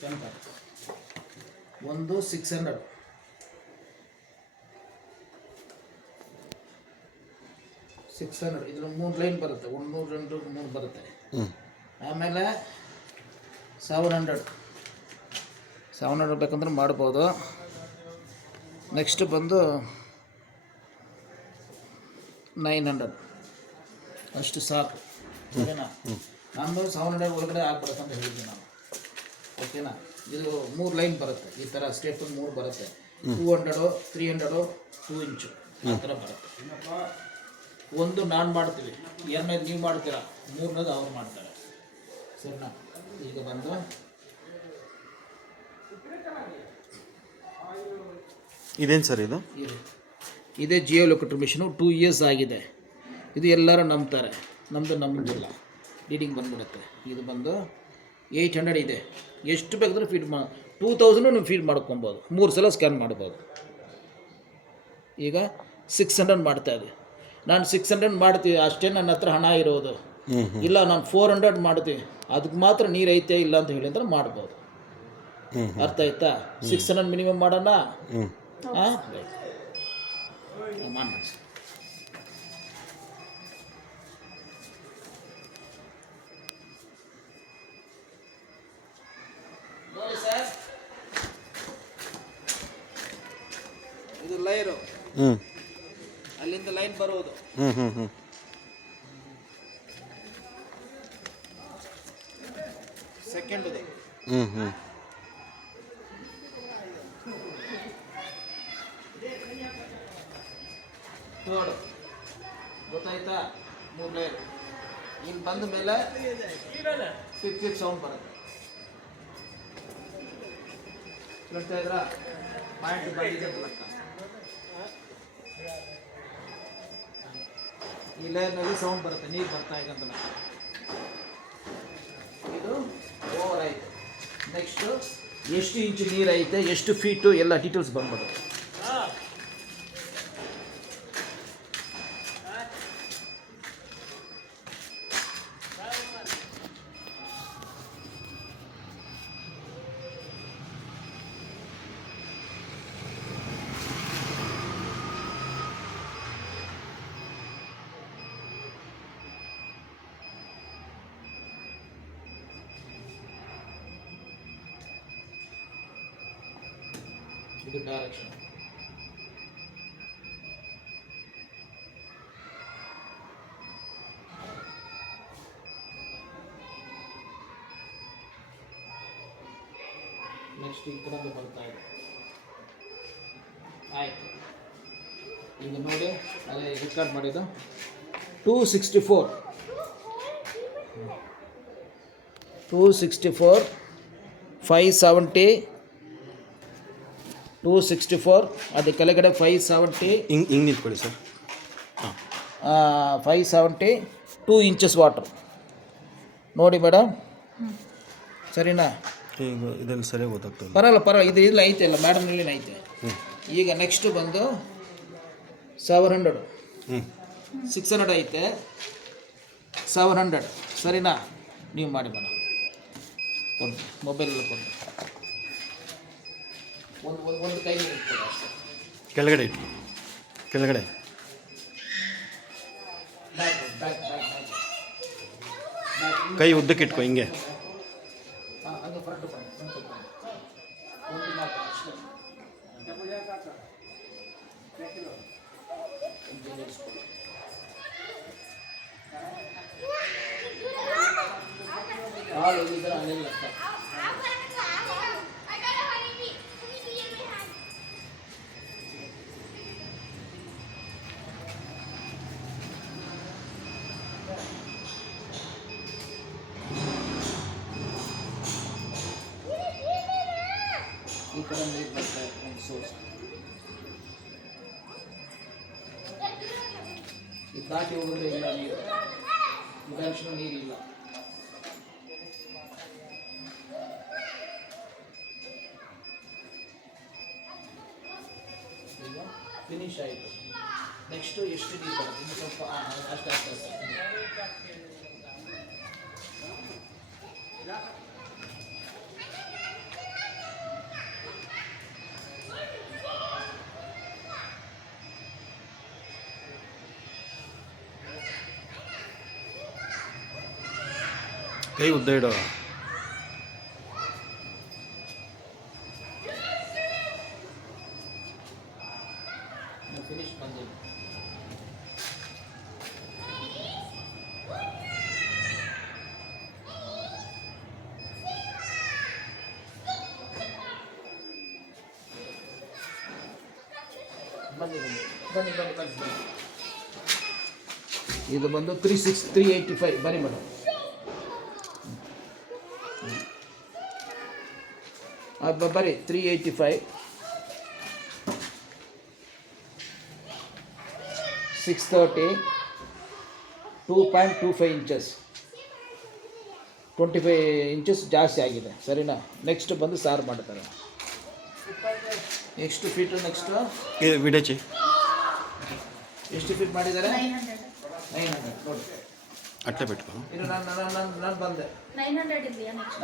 Temper ಒಂದು 600 ಇದ್ರ 3 line ಬರುತ್ತೆ, 1 2 3 ಬರುತ್ತೆ. ಆಮೇಲೆ 700 ಬೇಕಂದ್ರೆ ಮಾಡ್ಬೋದು. ನೆಕ್ಸ್ಟ್ ಬಂದು 900 ಅಷ್ಟು ಸಾಕು. ಓಕೆನಾ? ನಾನು 700 ಒಳಗಡೆ ಆಗ್ಬಿಡುತ್ತಂತ ಹೇಳಿದ್ದೀನಿ ನಾನು. ಓಕೆನಾ? ಇದು 3 ಲೈನ್ ಬರುತ್ತೆ, ಈ ಥರ ಸ್ಟೆಪ್ 3 ಬರುತ್ತೆ. 200 300 2 ಇಂಚು ಆ ಥರ ಬರುತ್ತೆ. ಒಂದು ನಾನು ಮಾಡ್ತೀವಿ, 2ನೇದು ನೀವು ಮಾಡ್ತೀರಾ, 3ನೇದು ಅವ್ರು ಮಾಡ್ತಾರೆ. ಸರಿನಾ? ಈಗ ಬಂದು ಇದೇನು ಸರ್ ಇದು? ಇದೇ ಜಿಯೋ ಲೊಕೇಟರ್ ಮಿಷನು. 2 ಇಯರ್ಸ್ ಆಗಿದೆ. ಇದು ಎಲ್ಲರೂ ನಂಬ್ತಾರೆ, ನಮ್ಮದಿಲ್ಲ, ರೀಡಿಂಗ್ ಬಂದ್ಬಿಡುತ್ತೆ. ಇದು ಬಂದು 800 ಇದೆ. ಎಷ್ಟು ಬೇಕಾದರೂ ಫೀಡ್ 2000 ನೀವು ಫೀಡ್ ಮಾಡ್ಕೊಬೋದು, 3 ಸಲ ಸ್ಕ್ಯಾನ್ ಮಾಡ್ಬೋದು. ಈಗ 600 ಮಾಡ್ತಾಯಿದ್ದೆ ನಾನು. 600 ಮಾಡ್ತೀವಿ ಅಷ್ಟೇ ನನ್ನ ಹತ್ರ ಹಣ ಇರೋದು. ಇಲ್ಲ ನಾನು 400 ಮಾಡ್ತೀವಿ, ಅದಕ್ಕೆ ಮಾತ್ರ ನೀರು ಐತೆ ಇಲ್ಲ ಅಂತ ಹೇಳಿ ಅಂದ್ರೆ ಮಾಡ್ಬೋದು. ಅರ್ಥ ಆಯ್ತಾ? 600 ಮಿನಿಮಮ್ ಮಾಡೋಣ. ಹಾಂ, ಮಾಡಿ ನೋಡಿ ಸರ್, ಇದು ಲೈರು, ಅಲ್ಲಿಂದ ಲೈನ್ ಬರುವುದು. ಸೆಕೆಂಡ್ ಇದೆ. ಥರ್ಡ್ ಗೊತ್ತಾಯ್ತಾ? 3 ಲೇಯರ್. ಇನ್ನು ಬಂದ ಮೇಲೆ ಕ್ವಿಕ್ ಸೌಂಡ್ ಬರುತ್ತೆ. ಕೇಳ್ತಾ ಇದ್ರಾ? ಪಾಯಿಂಟ್ ಬಂದಿದೆ ಲೆಕ್ಕ. ಈ ಲೇಯರ್ನಲ್ಲಿ ಸೌಂಡ್ ಬರುತ್ತೆ, ನೀರು ಬರ್ತಾ ಇದೆ ಅಂತ ಲೆಕ್ಕ. ಇದು ಓವರ್ ಆಯಿತು. ನೆಕ್ಸ್ಟು ಎಷ್ಟು ಇಂಚು ನೀರು ಐತೆ, ಎಷ್ಟು ಫೀಟು ಎಲ್ಲ ಡೀಟೇಲ್ಸ್ ಬಂದ್ಬಿಡುತ್ತೆ. ಇದು ಡೈರೆಕ್ಷನ್. ನೆಕ್ಸ್ಟ್ ಈ ಕಡೆ ಬರ್ತಾ ಇದೆ. ಆಯಿತು. ಈಗ ನೋಡಿ, ಅದೇ ರೆಕಾರ್ಡ್ ಮಾಡಿದ್ದು 264 570 264. ಅದು ಕೆಳಗಡೆ 570. ಹಿಂಗೆ ನಿಂತ್ಕೊಳ್ಳಿ ಸರ್. 570 2 ಇಂಚಸ್ ವಾಟ್ರ್ ನೋಡಿ ಮೇಡಮ್. ಸರಿನಾ? ಈಗ ಇದೆಲ್ಲ ಸರಿಯಾಗಿ ಗೊತ್ತಾಗ್ತದೆ. ಪರವಾಗಿಲ್ಲ, ಇದು ಇಲ್ಲ ಐತೆ ಅಲ್ಲ ಮೇಡಮ್ನಲ್ಲಿ ಐತೆ. ಈಗ ನೆಕ್ಸ್ಟು ಬಂದು 700 600 ಐತೆ, 700. ಸರಿನಾ? ನೀವು ಮಾಡಿ ಮೇಡಮ್, ಕೊಡಿ ಮೊಬೈಲಲ್ಲಿ ಕೊಡಿ. ಒಂದು ಕೈ ಇಟ್ಕೊಳ್ಳಿ ಅಷ್ಟೇ. ಕೆಳಗಡೆ ಇಟ್ಟು, ಕೆಳಗಡೆ ಕೈ ಉದ್ದಕ್ಕೆ ಇಟ್ಕೊ, ಹಿಂಗೆ. ಹಂಗೆ ಫ್ರಂಟ್ ಒಂದು ಮಾತು ಅಷ್ಟೇ. ಹಾಲು ಹೋಗಿದ್ರೆ ಅಲ್ಲೆಲ್ಲ ಅರ್ಥ. ಈ ಕಡೆ ನೀರು ಬರ್ತಾ ಇದೆ, ಒಂದು ಸೋರ್ಸ್. ಇದು ದಾಟಿ ಹೋಗಿದ್ರೆ ಇಲ್ಲ ನೀರು, ಡೈರೆಕ್ಷನ್ ನೀರಿಲ್ಲ. ಈಗ ಫಿನಿಶ್ ಆಯಿತು. ನೆಕ್ಸ್ಟು ಎಷ್ಟು ನೀರು ಬರುತ್ತೆ, ಇನ್ನು ಸ್ವಲ್ಪ ಅಷ್ಟೇ ಅಷ್ಟೇ ಅಷ್ಟೇ. ಕೈ ಉದ್ದ ಇಡೋ. ಫಿನಿಶ್ ಬಂದಿಲ್ಲ. ಬನ್ನಿ ಬನ್ನಿ ಬನ್ನಿ ಬನ್ನಿ ಬನ್ನಿ. ಇದು ಬಂದು 385 ಬನ್ನಿ ಮೇಡಮ್. ಬರೀ 385 630 2.25 ಇಂಚಸ್ 25 ಇಂಚಸ್ ಜಾಸ್ತಿ ಆಗಿದೆ. ಸರಿನಾ? ನೆಕ್ಸ್ಟ್ ಬಂದು ಸಾರು ಮಾಡ್ತಾರೆ. ಎಷ್ಟು ಫೀಟು ನೆಕ್ಸ್ಟು ವಿಡಚಿ ಎಷ್ಟು ಫೀಟ್ ಮಾಡಿದ್ದಾರೆ? 900 ನೋಡಿ. ಅಟ್ಲೆ ಬಿಟ್ಕೊ. ಇನ್ನು ನಾನು ಬಂದೆ. 900 ಇದೆಯಾ ನೆಕ್ಸ್ಟ್?